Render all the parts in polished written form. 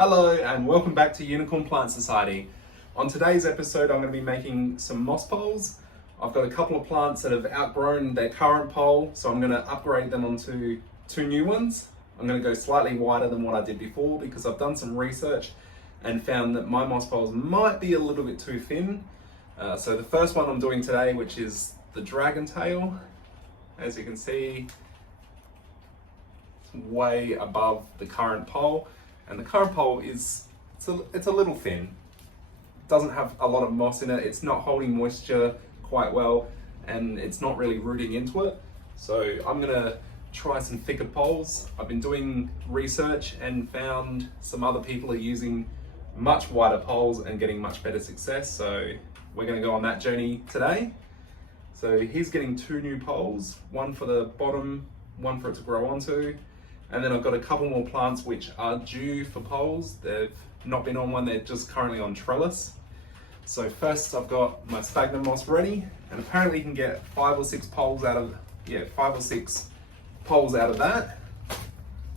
Hello and welcome back to Unicorn Plant Society. On today's episode I'm going to be making some moss poles. I've got a couple of plants that have outgrown their current pole, so I'm going to upgrade them onto two new ones. I'm going to go slightly wider than what I did before because I've done some research and found that my moss poles might be a little bit too thin. So the first one I'm doing today, which is the dragon tail, as you can see, it's way above the current pole. And the current pole it's a little thin. It doesn't have a lot of moss in it. It's not holding moisture quite well, and it's not really rooting into it. So I'm gonna try some thicker poles. I've been doing research and found some other people are using much wider poles and getting much better success. So we're gonna go on that journey today. So he's getting two new poles, one for the bottom, one for it to grow onto. And then I've got a couple more plants which are due for poles. They've not been on one, they're just currently on trellis. So first I've got my sphagnum moss ready, and apparently you can get 5 or 6 poles out of that.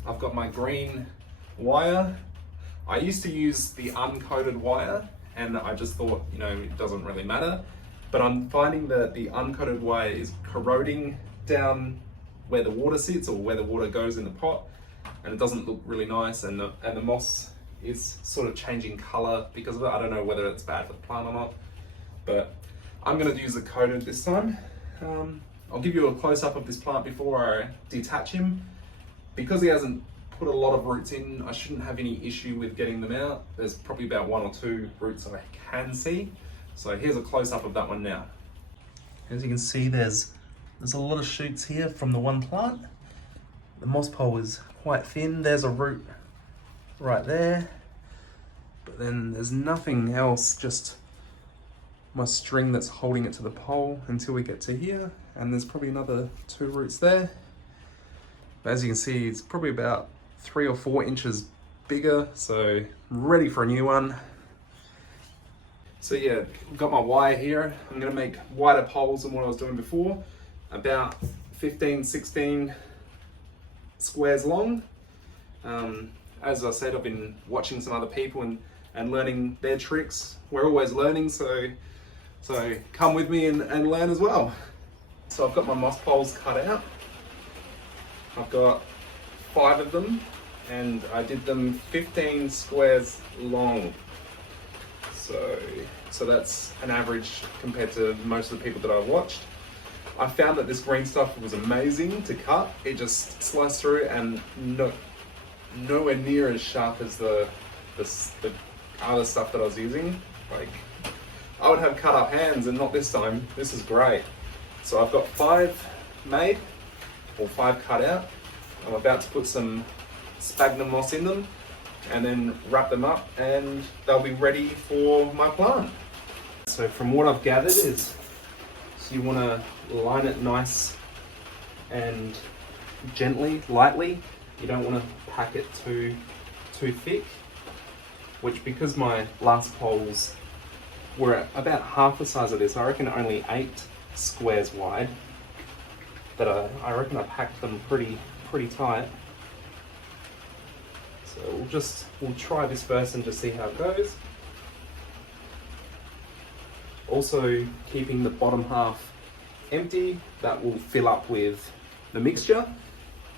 I've got my green wire. I used to use the uncoated wire and I just thought, it doesn't really matter. But I'm finding that the uncoated wire is corroding down where the water sits or where the water goes in the pot, and it doesn't look really nice, and the moss is sort of changing color because of it. I don't know whether it's bad for the plant or not, but I'm going to use the coated this time. I'll give you a close-up of this plant before I detach him. Because he hasn't put a lot of roots in, I shouldn't have any issue with getting them out. There's probably about 1 or 2 roots I can see. So here's a close-up of that one now. As you can see, there's a lot of shoots here from the one plant. The moss pole is quite thin. There's a root right there, but then there's nothing else, just my string that's holding it to the pole until we get to here. And there's probably another 2 roots there. But as you can see, it's probably about 3 or 4 inches bigger, so ready for a new one. So yeah, I've got my wire here. I'm gonna make wider poles than what I was doing before. About 15, 16 squares long. As I said, I've been watching some other people and learning their tricks. We're always learning, so come with me and learn as well. So I've got my moss poles cut out. I've got 5 of them, and I did them 15 squares long. So that's an average compared to most of the people that I've watched. I found that this green stuff was amazing to cut. It just sliced through and nowhere near as sharp as the other stuff that I was using. Like, I would have cut up hands and not this time. This is great. So I've got 5 made, or 5 cut out. I'm about to put some sphagnum moss in them and then wrap them up, and they'll be ready for my plant. So from what I've gathered is, you want to line it nice and gently, lightly. You don't want to pack it too thick, which, because my last poles were about half the size of this, I reckon only 8 squares wide, that I reckon I packed them pretty tight. So we'll try this first and just see how it goes. Also keeping the bottom half empty, that will fill up with the mixture,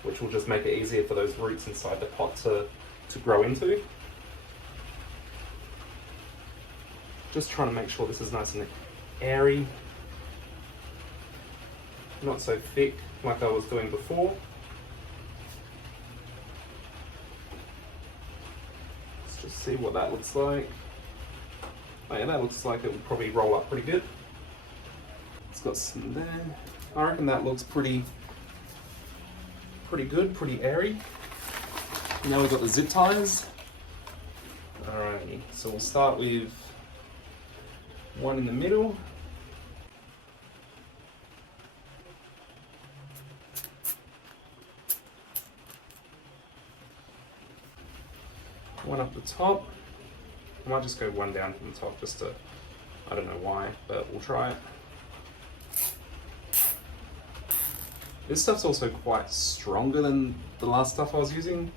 which will just make it easier for those roots inside the pot to grow into. Just trying to make sure this is nice and airy, not so thick like I was doing before. Let's just see what that looks like. Oh yeah, that looks like it would probably roll up pretty good. It's got some there. I reckon that looks pretty good, pretty airy. Now we've got the zip ties. Alrighty, so we'll start with one in the middle. One up the top. I might just go one down from the top just to, I don't know why, but we'll try it. This stuff's also quite stronger than the last stuff I was using.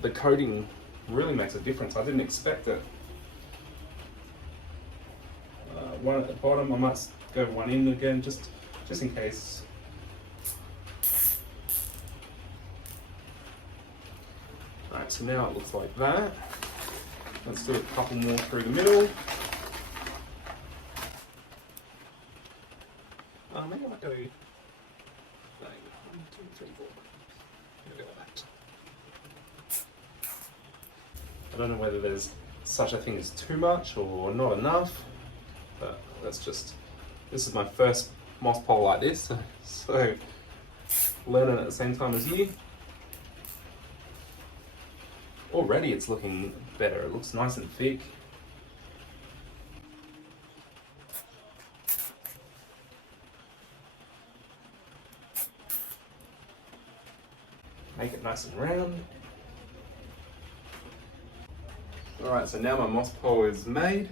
The coating really makes a difference. I didn't expect it. One at the bottom, I might go one in again, just in case. Alright, so now it looks like that. Let's do a couple more through the middle. Maybe I might go 1, 2, 3, 4. Go like that. I don't know whether there's such a thing as too much or not enough, but this is my first moss pole like this, so learning at the same time as you. Already it's looking better, it looks nice and thick. Make it nice and round. Alright, so now my moss pole is made.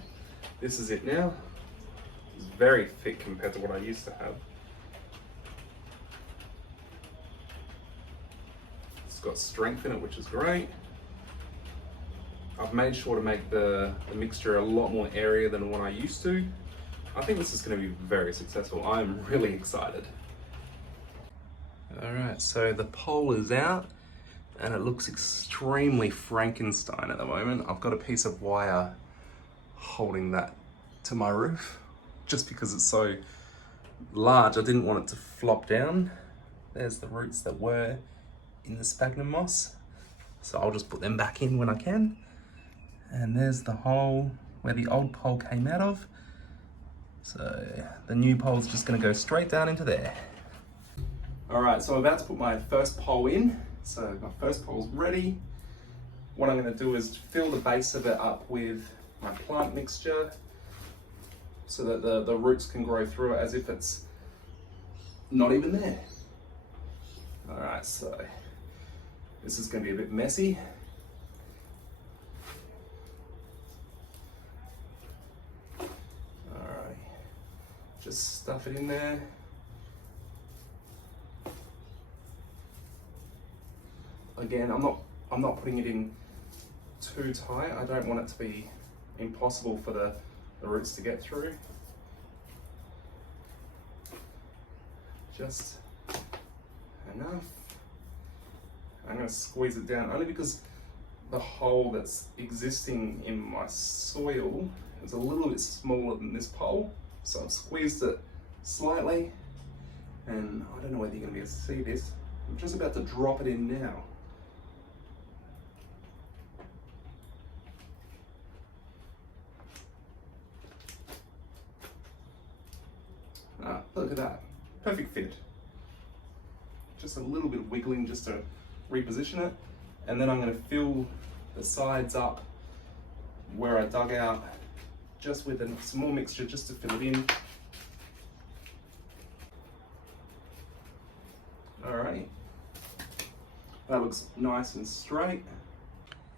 This is it now. It's very thick compared to what I used to have. It's got strength in it, which is great. I've made sure to make the mixture a lot more area than what I used to. I think this is going to be very successful. I'm really excited. Alright, so the pole is out and it looks extremely Frankenstein at the moment. I've got a piece of wire holding that to my roof just because it's so large. I didn't want it to flop down. There's the roots that were in the sphagnum moss, so I'll just put them back in when I can. And there's the hole where the old pole came out of, so the new pole's just going to go straight down into there. Alright, so I'm about to put my first pole in. So my first pole's ready. What I'm going to do is fill the base of it up with my plant mixture so that the roots can grow through it as if it's not even there. Alright, so this is going to be a bit messy. Alright, just stuff it in there. Again, I'm not putting it in too tight. I don't want it to be impossible for the roots to get through. Just enough. I'm going to squeeze it down only because the hole that's existing in my soil is a little bit smaller than this pole. So I've squeezed it slightly, and I don't know whether you're going to be able to see this. I'm just about to drop it in now. Look at that, perfect fit. Just a little bit of wiggling just to reposition it. And then I'm going to fill the sides up where I dug out just with some more mixture just to fill it in. Alrighty, that looks nice and straight.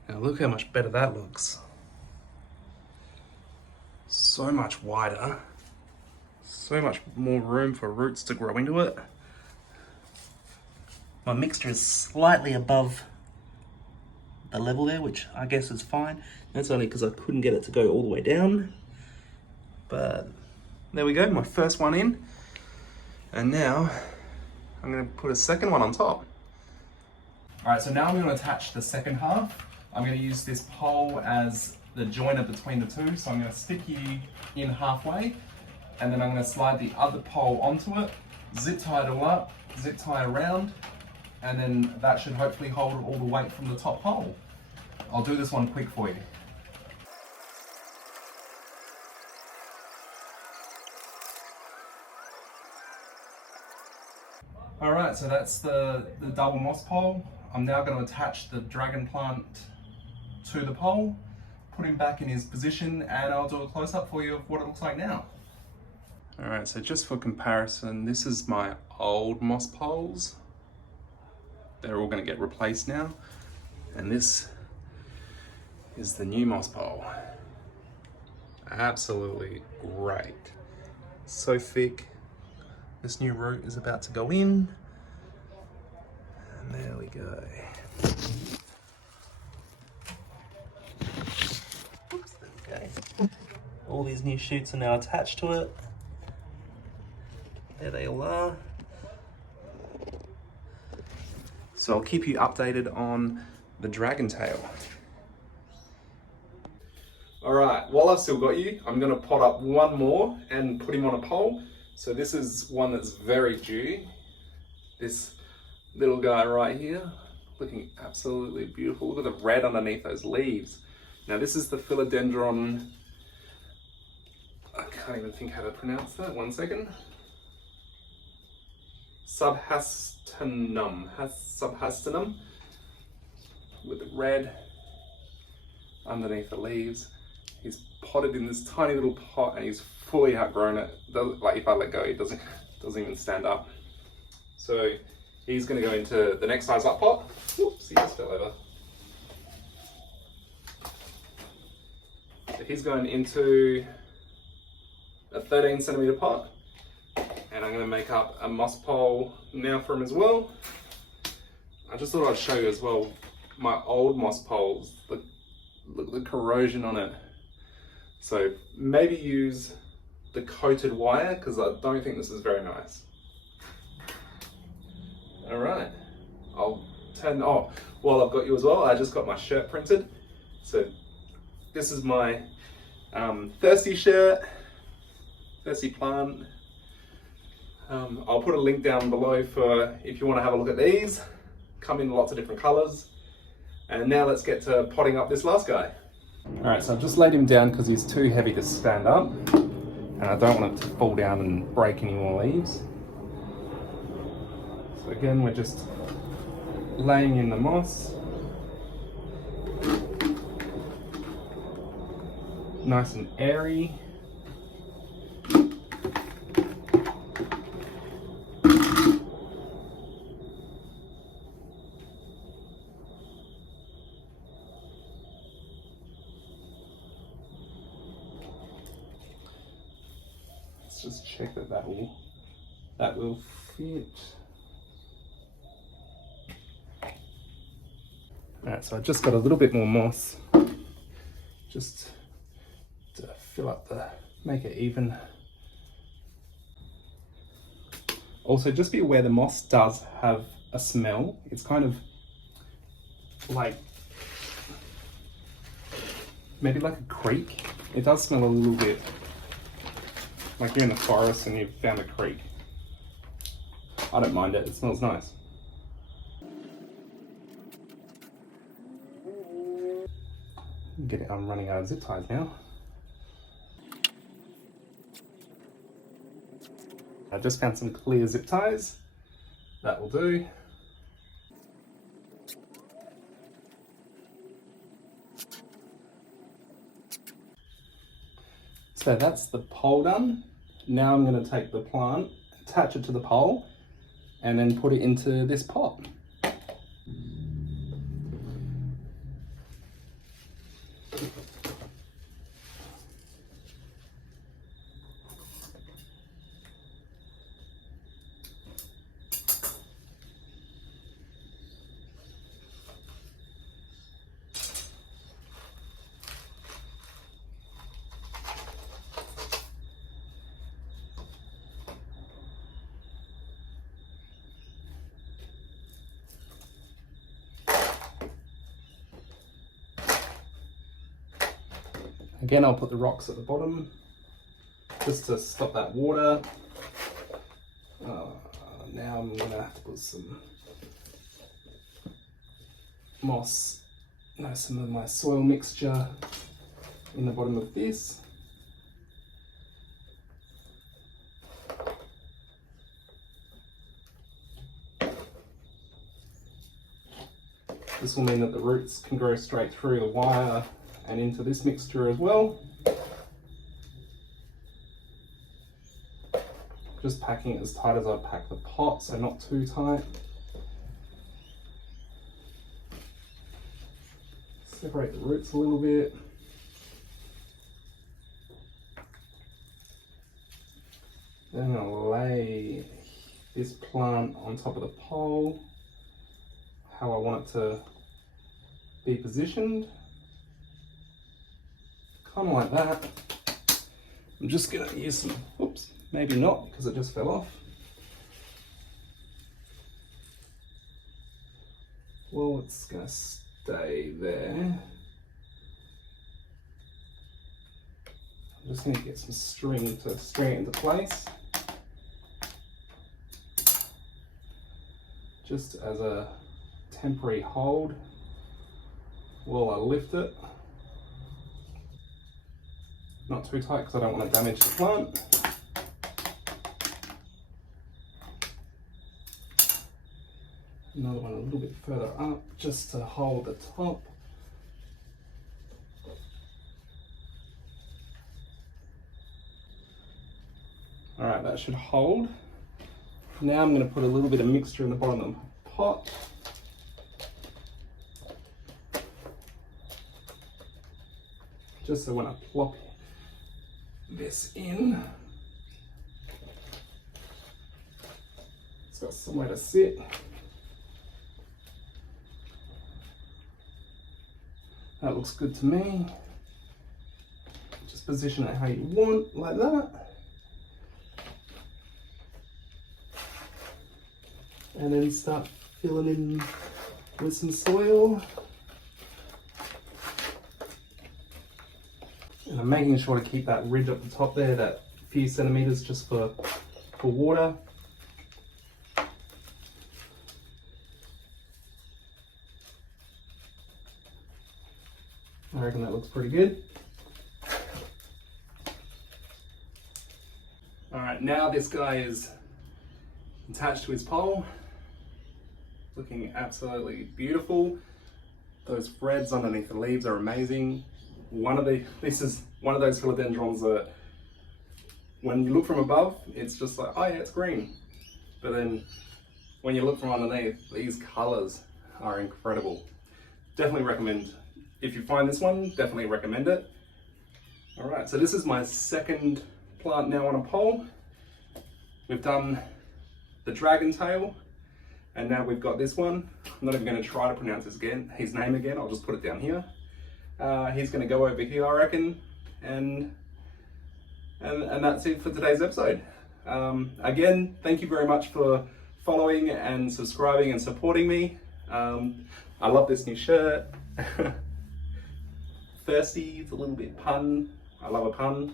Now look how much better that looks. So much wider. So much more room for roots to grow into it. My mixture is slightly above the level there, which I guess is fine. That's only because I couldn't get it to go all the way down. But there we go, my first one in. And now I'm going to put a second one on top. Alright, so now I'm going to attach the second half. I'm going to use this pole as the joiner between the two. So I'm going to stick you in halfway, and then I'm going to slide the other pole onto it, zip tie it all up, zip tie around, and then that should hopefully hold all the weight from the top pole. I'll do this one quick for you. Alright, so that's the double moss pole. I'm now going to attach the dragon plant to the pole, put him back in his position, and I'll do a close-up for you of what it looks like now. Alright, so just for comparison, this is my old moss poles. They're all going to get replaced now. And this is the new moss pole. Absolutely great. So thick. This new root is about to go in. And there we go. All these new shoots are now attached to it. There they all are. So I'll keep you updated on the dragon tail. All right, while I've still got you, I'm gonna pot up one more and put him on a pole. So this is one that's very due. This little guy right here, looking absolutely beautiful. Look at the red underneath those leaves. Now this is the Philodendron, I can't even think how to pronounce that, 1 second. Subhastatum, with the red underneath the leaves. He's potted in this tiny little pot and he's fully outgrown it. Like if I let go, he doesn't even stand up. So he's going to go into the next size up pot. Whoops, he just fell over. So he's going into a 13 centimeter pot, and I'm going to make up a moss pole now for him as well. I just thought I'd show you as well my old moss poles. Look at the corrosion on it. So maybe use the coated wire, because I don't think this is very nice. All right, I'll turn, while I've got you as well, I just got my shirt printed. So this is my Thirsty shirt, Thirsty plant. I'll put a link down below for if you want to have a look at these. Come in lots of different colors. And now let's get to potting up this last guy. All right, so I've just laid him down because he's too heavy to stand up, and I don't want it to fall down and break any more leaves. So again, we're just laying in the moss. Nice and airy. Just check that will fit. Alright, so I just got a little bit more moss, just to fill up make it even. Also, just be aware the moss does have a smell. It's kind of like, maybe like a creek. It does smell a little bit like you're in the forest and you've found a creek. I don't mind it, it smells nice. I'm running out of zip ties now. I just found some clear zip ties. That will do. So that's the pole done. Now I'm going to take the plant, attach it to the pole, and then put it into this pot. Again, I'll put the rocks at the bottom just to stop that water. Now I'm going to have to put some moss, some of my soil mixture in the bottom of this. This will mean that the roots can grow straight through the wire and into this mixture as well. Just packing it as tight as I'd pack the pot, so not too tight. Separate the roots a little bit. Then I'll lay this plant on top of the pole, how I want it to be positioned. Kind of like that. I'm just gonna use some, oops, maybe not because it just fell off. Well, it's gonna stay there. I'm just gonna get some string to string it into place. Just as a temporary hold while I lift it. Not too tight because I don't want to damage the plant. Another one a little bit further up just to hold the top. Alright, that should hold. Now I'm going to put a little bit of mixture in the bottom of the pot. Just so when I plop this in, it's got somewhere to sit. That looks good to me. Just position it how you want, like that. And then start filling in with some soil. And I'm making sure to keep that ridge up the top there, that few centimeters just for water. I reckon that looks pretty good. All right, now this guy is attached to his pole. Looking absolutely beautiful. Those threads underneath the leaves are amazing. This is one of those philodendrons that when you look from above, it's just like, oh yeah, it's green. But then when you look from underneath, these colors are incredible. Definitely recommend, if you find this one, definitely recommend it. All right, so this is my second plant now on a pole. We've done the dragon tail, and now we've got this one. I'm not even going to try to pronounce his name again. I'll just put it down here. He's going to go over here, I reckon, and that's it for today's episode. Again, thank you very much for following and subscribing and supporting me. I love this new shirt. Thirsty, it's a little bit pun. I love a pun.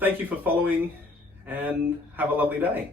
Thank you for following, and have a lovely day.